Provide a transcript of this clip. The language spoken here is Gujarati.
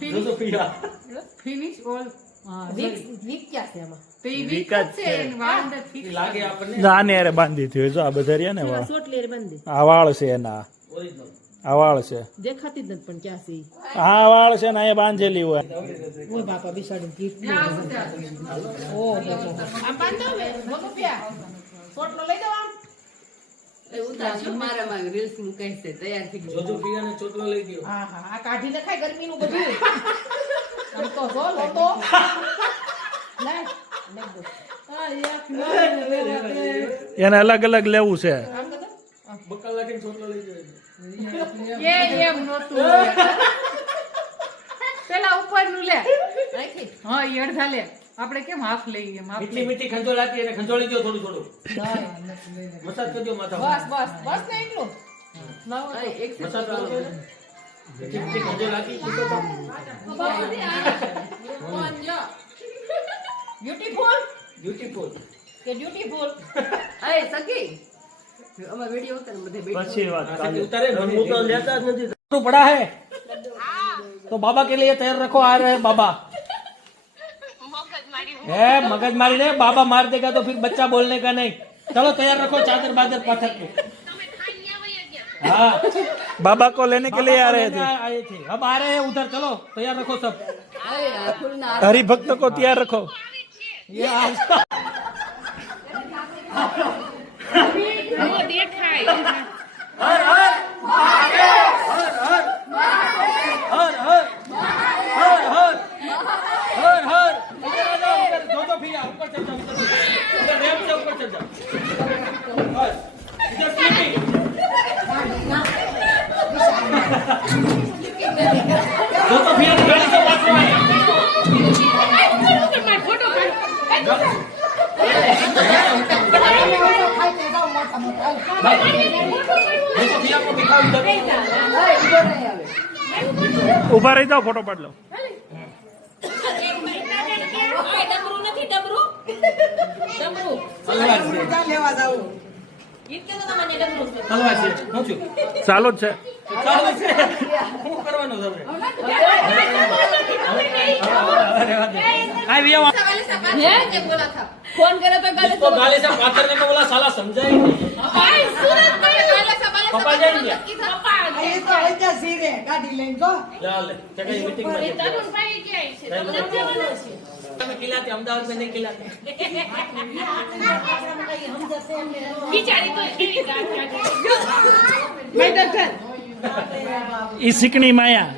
ફિનિશ ઓલ વીક ક્યાં છે એમાં? વીક જ છે વાળ અંદર ફિક્સ લાગે આપણને. આને યારે બાંધી થયો જો આ બધા રહ્યા ને વાળ. ચોટલી બાંધી આ વાળ છે એના. આ વાળ છે. દેખાતી જ નથી પણ ક્યાં છે ઈ? આ વાળ છે ને એ બાંધેલી હોય. ઓય બાપા બિસાડી ગીત ઓ આ બાંધો હવે મોટુપિયા ચોટલો લઈ દો આમ મારામાં રીલ્સ મુકાય છે તૈયાર થઈ ગયું. જોજો પિયાને ચોટલો લઈ ગયો. હા હા આ કાઢી નખાય ગરમીનું બધું આમ તો જો લો તો લાય લઈ દો આ યાક એને અલગ અલગ લેવું છે. આમ કર બક્કા લાગીને ચોટલો લઈ ગયો. એમ નહોતું. પેલા ઉપરનું લે. નાખી હા ઈ અડધા લે. આપણે કેમ હાફ લઈએ હાફ મીઠી મીઠી ખંજોળાતી એને ખંજોળી દો થોડું થોડું મસાજ કરજો માથા બસ બસ બસ ને એટલું એક મસાજ કરો મીઠી મીઠી ખંજોળાતી બ્યુટીફુલ બ્યુટીફુલ કે બ્યુટીફુલ અય સખી અમાર વિડિયો ઉતાર બધે પછી વાત उतारे वो तो लेता नहीं तो पड़ा है तो बाबा के लिए तैयार रखो आ रहे हैं बाबा है मगज मारी नहीं बाबा मार देगा तो फिर बच्चा बोलने का नहीं चलो तैयार रखो चादर बादर पाथर को हाँ बाबा को लेने के लिए आ रहे थे. आए थे अब आ रहे हैं उधर चलो तैयार रखो सब અય ફૂલના हरिभक्त को तैयार रखो. ये आज દેખાય हर हर हर हर हर हर हर हर इधर आ जाओ इधर दो दो भैया ऊपर चल जाओ इधर रैंप से ऊपर चल जाओ बस इधर स्लीपिंग दो तो भैया गाड़ी से पास में भैया को दिखाओ इधर ઉભા રહી જાઓ ફોટો પાડ લો. तलवार से तलवार से पहुंचो ચાલુ જ છે. ચાલુ છે શું કરવાનું છે आई भैया ફોન કરે તો ગાલે इसको गाले से बात करने को बोला साला समझा ही नहीं ભાઈ સુરત માં ગાલે સવાલે पापा जाएंगे ले चलो मीटिंग में તરુણ ભાઈ ક્યાં છે તમને જવાનું છે में खिलाते अहमदाबाद में नहीं खिलाते બિચારી તો કેવી ગાંઠ કાઢે માય ડોક્ટર ઈ શીકણી માયા.